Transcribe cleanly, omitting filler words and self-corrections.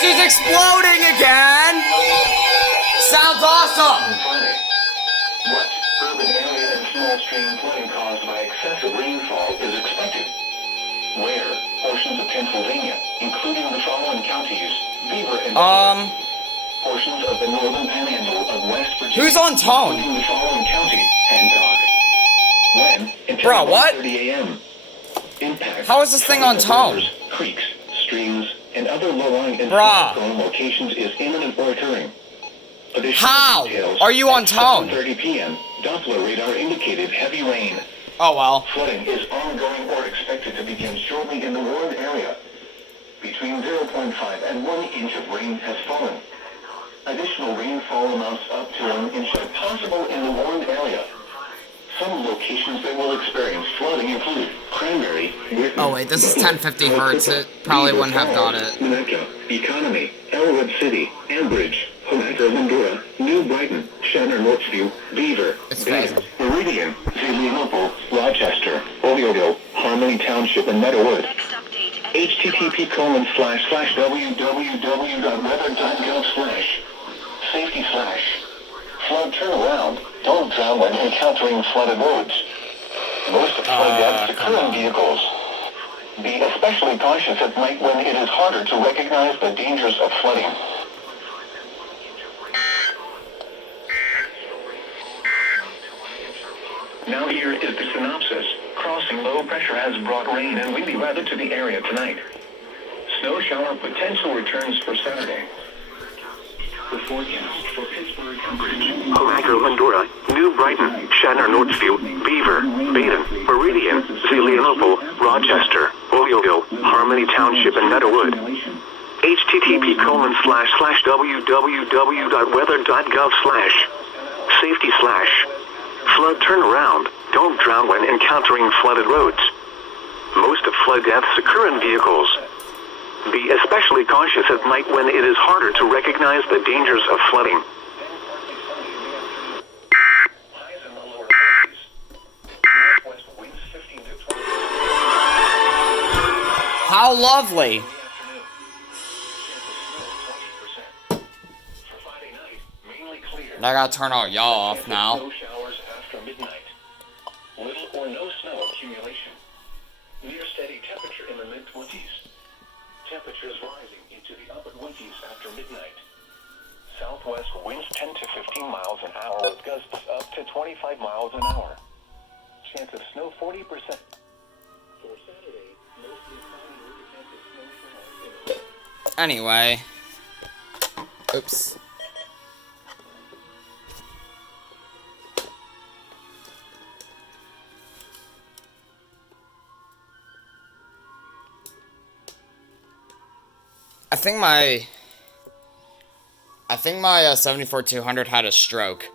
she's exploding again! Sounds awesome! What urban area and small stream flooding caused by excessive rainfall is expected? Where portions of Pennsylvania, including the following counties, Beaver and portions of the northern panhandle of West Virginia, who's on tone? including the following county, Hancock. When until Bro, what? 1:30 a.m. Impact. How is this thing on tone? Rivers, creeks, streams, and other low-lying and Bruh. flood-prone locations is imminent or occurring. Additional How details are you on at tone? 7:30 p.m. Doppler radar indicated heavy rain. Oh well. Flooding is ongoing or expected to begin shortly in the warned area. Between 0.5 and 1 inch of rain has fallen. Additional rainfall amounts up to 1 inch are possible in the warned area. Some locations that will experience flooding include Cranberry, Whitman, Oh wait, this is 1050 hertz. It probably wouldn't have got it. Minnetonka, Economy, Elwood City, Ambridge, Homaker, Mendora, New Brighton, Shannon, Northview, Beaver, It's Bath, fast. Meridian, Zalinople, Rochester, Oleoville, Harmony Township, and Meadowood. http://www.weather.gov/safety/flood turnaround. Don't drown when encountering flooded roads. Most of flood deaths occur in vehicles. Be especially cautious at night when it is harder to recognize the dangers of flooding. Now here is the synopsis. Crossing low pressure has brought rain and windy weather to the area tonight. Snow shower potential returns for Saturday. The forecast for Pittsburgh, Cambridge, Homaker, Mendora, New Brighton, Shannon, Northview, Beaver, Baden, Meridian, Zalinople, Rochester, Oleoville, Harmony Township, and Meadowood. http://www.weather.gov/safety/flood turnaround. Don't drown when encountering flooded roads. Most of flood deaths occur in vehicles. Be especially cautious at night when it is harder to recognize the dangers of flooding. Highs in the lower 30s. Northwest winds 15 to 20. How lovely. For Friday night, mainly clear. I gotta turn all y'all off now. Snow showers after midnight. Little or no snow accumulation. Near steady temperature in the mid-20s. Temperatures rising into the upper 20s after midnight. Southwest winds 10 to 15 miles an hour with gusts up to 25 miles an hour. Chance of snow 40%. For Saturday, mostly cloudy with a chance of snow showers. Anyway. Oops. I think my 74-200 had a stroke.